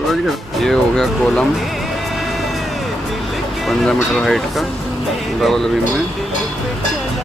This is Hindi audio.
ये हो गया कोलम 15 मीटर हाइट का डबल बीम में।